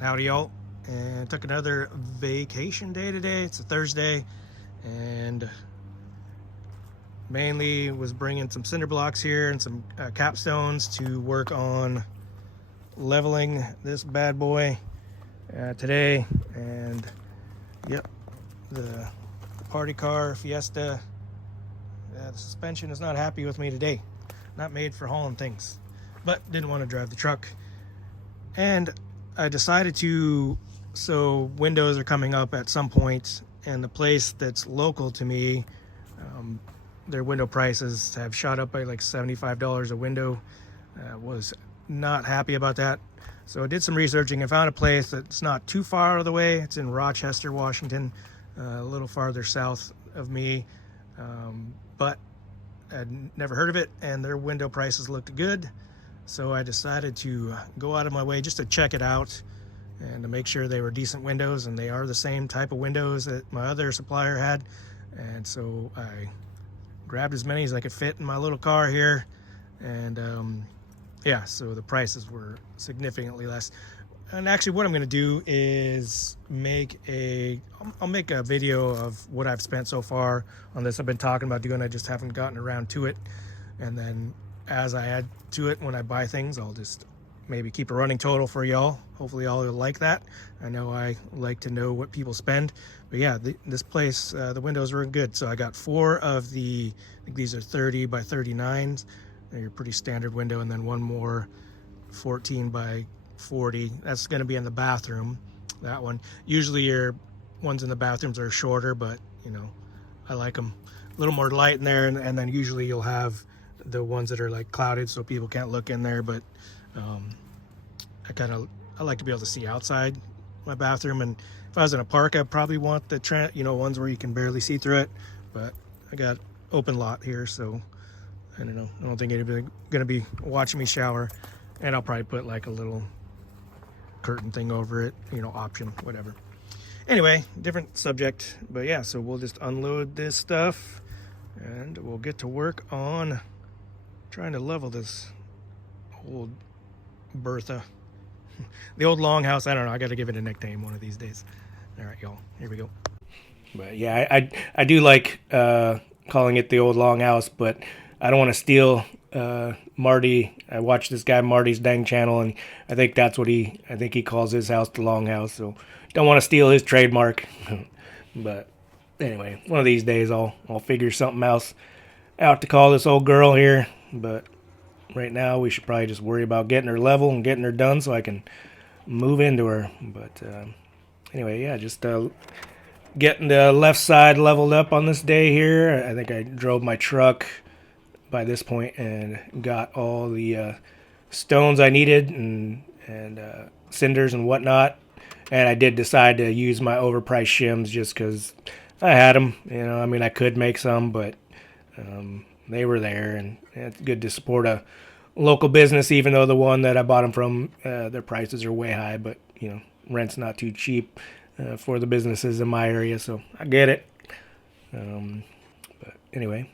Howdy y'all, and took another vacation day today. It's a Thursday, and mainly was bringing some cinder blocks here and some capstones to work on leveling this bad boy today. And yep, the party car Fiesta, the suspension is not happy with me today. Not made for hauling things, but didn't want to drive the truck. And I decided to, so windows are coming up at some point, and the place that's local to me, their window prices have shot up by like $75 a window. Was not happy about that. So I did some researching and found a place that's not too far out of the way. It's in Rochester, Washington, a little farther south of me, but I'd never heard of it, and their window prices looked good. So I decided to go out of my way just to check it out and to make sure they were decent windows, and they are the same type of windows that my other supplier had. And so I grabbed as many as I could fit in my little car here, and yeah, so the prices were significantly less. And actually what I'm going to do is I'll make a video of what I've spent so far on this. I've been talking about doing it, I just haven't gotten around to it. And then as I add to it when I buy things, I'll just maybe keep a running total for y'all. Hopefully y'all will like that. I know I like to know what people spend. But yeah, this place, the windows were good. So I got 4 of the, I think these are 30 by 39s. They're a pretty standard window, and then one more 14 by 40. That's going to be in the bathroom, that one. Usually your ones in the bathrooms are shorter, but you know, I like them a little more light in there. And then usually you'll have the ones that are like clouded so people can't look in there. But I like to be able to see outside my bathroom. And if I was in a park, I'd probably want the ones where you can barely see through it. But I got open lot here, so I don't know. I don't think anybody's gonna be watching me shower. And I'll probably put like a little curtain thing over it, option, whatever. Anyway, different subject. But yeah, so we'll just unload this stuff and we'll get to work on trying to level this old Bertha. The old longhouse, I don't know. I got to give it a nickname one of these days. All right, y'all, here we go. But yeah, I do like calling it the old longhouse, but I don't want to steal Marty. I watched this guy Marty's dang channel, and I think that's what he calls his house the longhouse. So don't want to steal his trademark. But anyway, one of these days I'll figure something else out to call this old girl here. But right now we should probably just worry about getting her level and getting her done so I can move into her. But anyway, yeah, just getting the left side leveled up on this day here. I think I drove my truck by this point and got all the stones I needed and cinders and whatnot. And I did decide to use my overpriced shims just because I had them. I could make some, but they were there, and it's good to support a local business, even though the one that I bought them from, their prices are way high, but rent's not too cheap for the businesses in my area, so I get it. But anyway,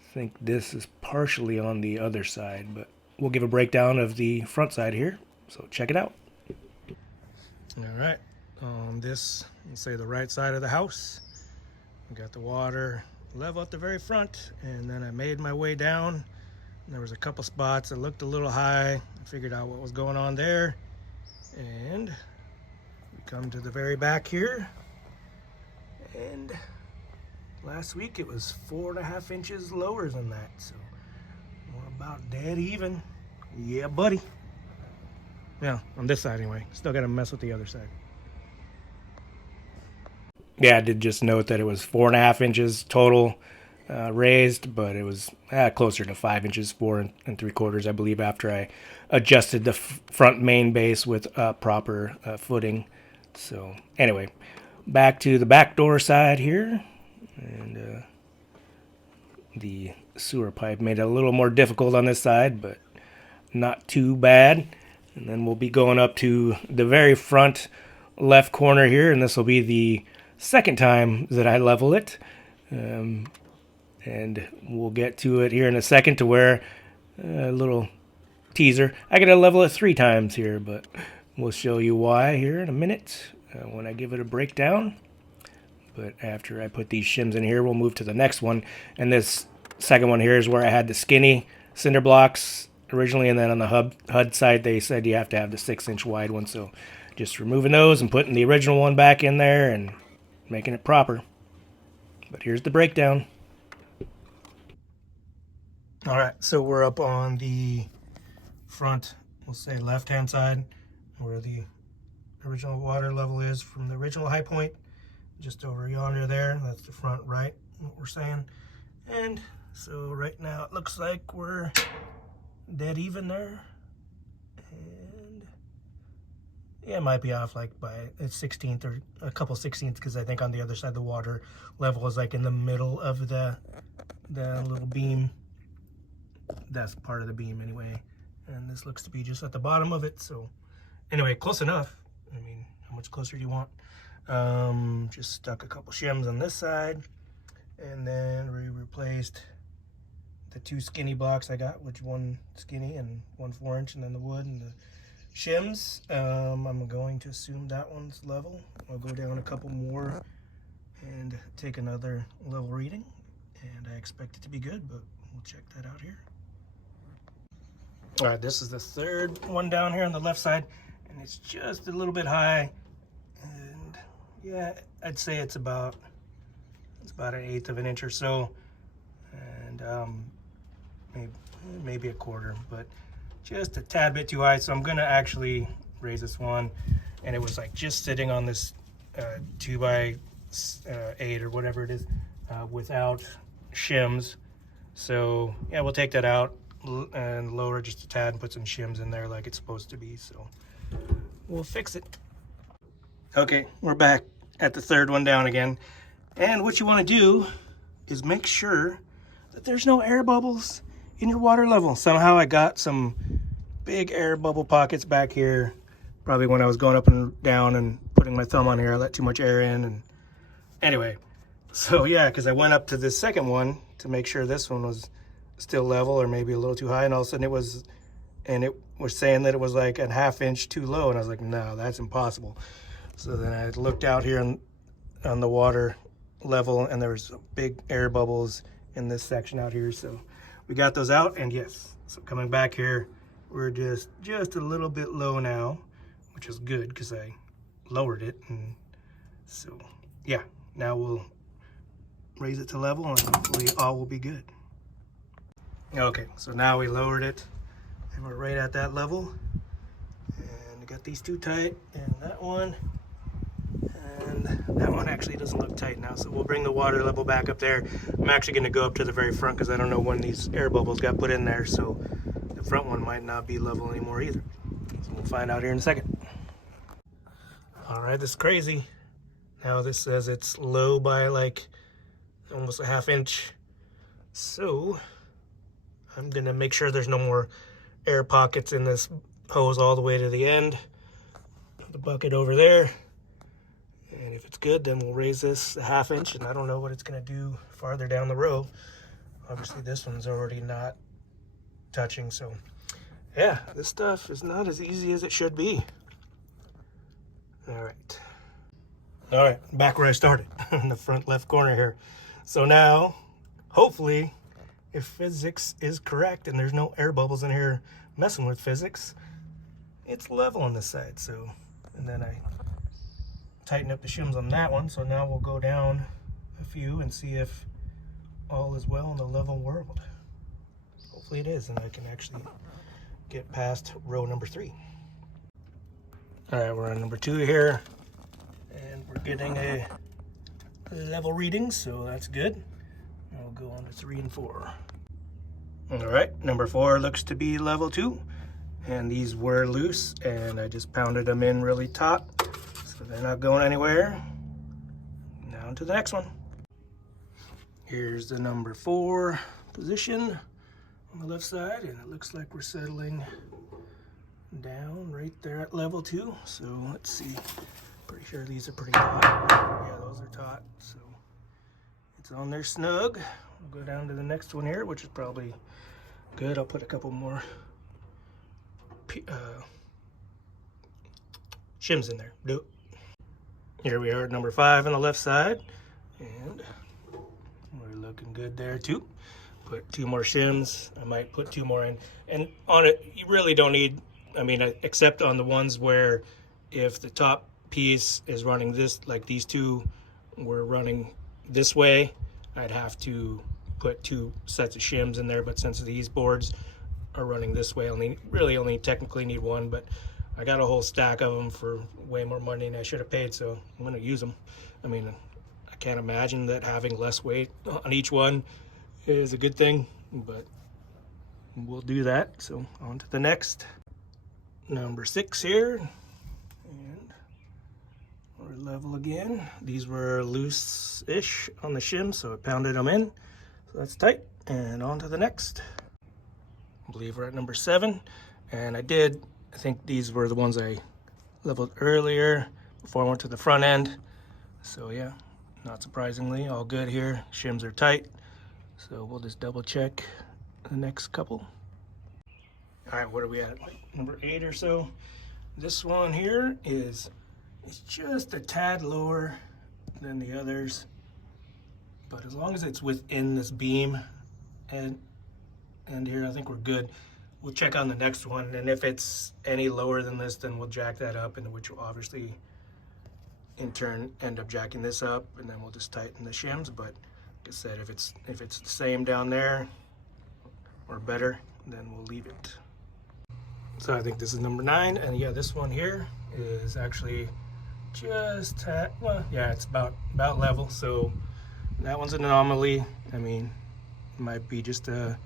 I think this is partially on the other side, but we'll give a breakdown of the front side here, so check it out. All right, on this, let's say the right side of the house, we got the water level at the very front, and then I made my way down. There was a couple spots that looked a little high. I figured out what was going on there, and we come to the very back here, and last week it was 4.5 inches lower than that, so we're about dead even. Yeah, buddy. Yeah, on this side anyway. Still got to mess with the other side. Yeah, I did just note that it was 4.5 inches total raised, but it was closer to 5 inches, 4 3/4, I believe, after I adjusted the front main base with proper footing. So anyway, back to the back door side here, and the sewer pipe made it a little more difficult on this side, but not too bad. And then we'll be going up to the very front left corner here, and this will be the second time that I level it. And we'll get to it here in a second, to where a little teaser. I got to level it 3 times here, but We'll show you why here in a minute when I give it a breakdown. But after I put these shims in here, we'll move to the next one. And this second one here is where I had the skinny cinder blocks originally, and then on the HUD side they said you have to have the 6-inch wide one. So just removing those and putting the original one back in there and making it proper. But here's the breakdown. All right, so we're up on the front, we'll say left-hand side, where the original water level is from the original high point, just over yonder there. That's the front right, what we're saying. And so right now it looks like we're dead even there. And yeah, it might be off like by a 16th or a couple 16ths, because I think on the other side the water level is like in the middle of the little beam. That's part of the beam anyway. And this looks to be just at the bottom of it. So anyway, close enough. I mean, how much closer do you want? Just stuck a couple shims on this side, and then we replaced the 2 skinny blocks I got, which one skinny and 1 4-inch, and then the wood and the shims. I'm going to assume that one's level. I'll go down a couple more and take another level reading, and I expect it to be good, but we'll check that out here. All right, this is the third one down here on the left side, and it's just a little bit high. And yeah, I'd say it's about an 1/8 of an inch or so, and maybe a quarter, but just a tad bit too high. So I'm gonna actually raise this one, and it was like just sitting on this 2x8 or whatever it is without shims. So yeah, we'll take that out and lower just a tad and put some shims in there like it's supposed to be. So we'll fix it. Okay, we're back at the third one down again. And what you want to do is make sure that there's no air bubbles in your water level. Somehow I got some big air bubble pockets back here. Probably when I was going up and down and putting my thumb on here, I let too much air in. And anyway, so yeah, because I went up to this second one to make sure this one was still level or maybe a little too high, and all of a sudden it was saying that it was like a 1/2 inch too low, and I was like, no, that's impossible. So then I looked out here on the water level, and there was big air bubbles in this section out here. So we got those out, and yes, so coming back here, we're just a little bit low now, which is good because I lowered it. And so yeah, now we'll raise it to level, and hopefully all will be good. Okay, so now we lowered it, and we're right at that level. And I got these two tight, and that one actually doesn't look tight now. So we'll bring the water level back up there. I'm actually going to go up to the very front because I don't know when these air bubbles got put in there, so the front one might not be level anymore either. So we'll find out here in a second. All right, this is crazy. Now this says it's low by like almost a 1/2 inch. So I'm gonna make sure there's no more air pockets in this hose all the way to the end. Put the bucket over there. And if it's good, then we'll raise this a 1/2 inch, and I don't know what it's gonna do farther down the row. Obviously this one's already not touching, so yeah, this stuff is not as easy as it should be. All right, back where I started, in the front left corner here. So now, hopefully, if physics is correct and there's no air bubbles in here messing with physics, it's level on this side. So, and then I tighten up the shims on that one. So now we'll go down a few and see if all is well in the level world. Hopefully it is, and I can actually get past row number 3. All right, we're on number 2 here, and we're getting a level reading, so that's good. We'll go on to 3 and 4. All right, number 4 looks to be level 2, and these were loose, and I just pounded them in really taut, so they're not going anywhere. Now to the next one. Here's the number 4 position on the left side, and it looks like we're settling down right there at level 2. So let's see, pretty sure these are pretty taut. Yeah, those are taut, so it's on there snug. We'll go down to the next one here, which is probably good. I'll put a couple more shims in there. Here we are at number 5 on the left side, and we're looking good there too. Put 2 more shims. I might put 2 more in. And on it, you really don't need, I mean, except on the ones where if the top piece is running this, like these two were running this way, I'd have to put 2 sets of shims in there. But since these boards are running this way, I really only technically need 1, but I got a whole stack of them for way more money than I should have paid, so I'm going to use them. I mean, I can't imagine that having less weight on each one is a good thing, but we'll do that. So on to the next. Number 6 here. And we're level again. These were loose-ish on the shim, so I pounded them in. So that's tight. And on to the next. I believe we're at number 7. And I think these were the ones I leveled earlier before I went to the front end. So yeah, not surprisingly, all good here. Shims are tight. So we'll just double check the next couple. All right, what are we at? Like number 8 or so. This one here is just a tad lower than the others. But as long as it's within this beam and here, I think we're good. We'll check on the next one, and if it's any lower than this, then we'll jack that up, and which will obviously in turn end up jacking this up, and then we'll just tighten the shims. But like I said, if it's the same down there or better, then we'll leave it. So I think this is number 9, and yeah, this one here is actually just well, yeah, it's about level. So that one's an anomaly. I mean, it might be just a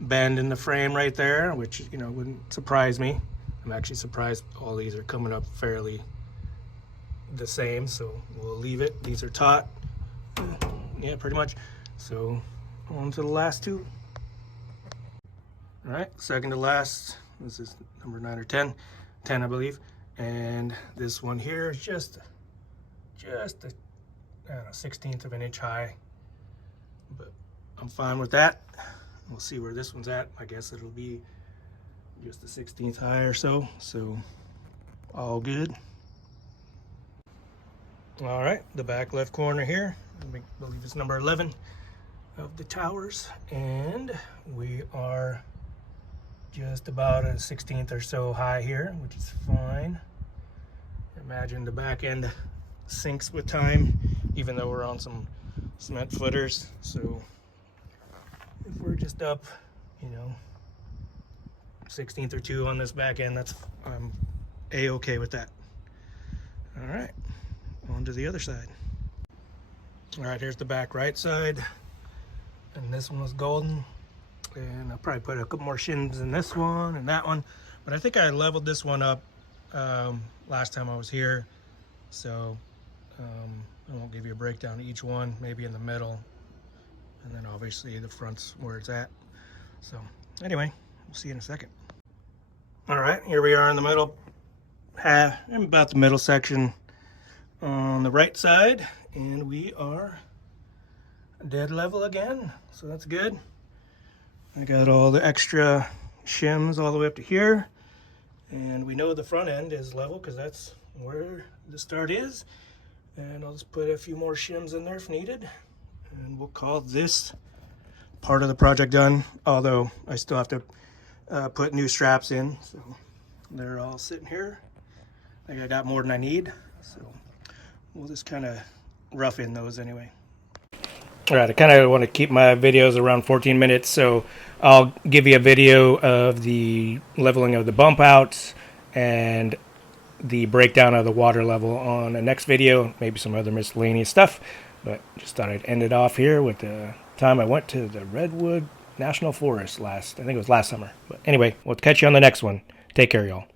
bend in the frame right there, which, you know, wouldn't surprise me. I'm actually surprised all these are coming up fairly the same, so we'll leave it. These are taut, yeah, pretty much. So on to the last 2. All right, second to last. This is number 9 or 10, I believe. And this one here is just a I don't know, 1/16 of an inch high, but I'm fine with that. We'll see where this one's at. I guess it'll be just a 1/16 high or so. So all good. All right, the back left corner here. I believe it's number 11 of the towers, and we are just about a 1/16 or so high here, which is fine. Imagine the back end sinks with time, even though we're on some cement footers. So if we're just up, you know, 1/16 or 2 on this back end, I'm a-okay with that. All right, on to the other side. All right, here's the back right side, and this one was golden. And I'll probably put a couple more shims in this one and that one, but I think I leveled this one up last time I was here, so I won't give you a breakdown of each one. Maybe in the middle, and then obviously the front's where it's at. So anyway, we'll see you in a second. All right, here we are in the middle half, about the middle section on the right side, and we are dead level again, so that's good. I got all the extra shims all the way up to here, and we know the front end is level because that's where the start is. And I'll just put a few more shims in there if needed, and we'll call this part of the project done, although I still have to put new straps in. So they're all sitting here. I think I got more than I need, so we'll just kind of rough in those anyway. All right, I kind of want to keep my videos around 14 minutes, so I'll give you a video of the leveling of the bump outs and the breakdown of the water level on the next video, maybe some other miscellaneous stuff, but just thought I'd end it off here with the time I went to the Redwood National Forest I think it was last summer. But anyway, we'll catch you on the next one. Take care, y'all.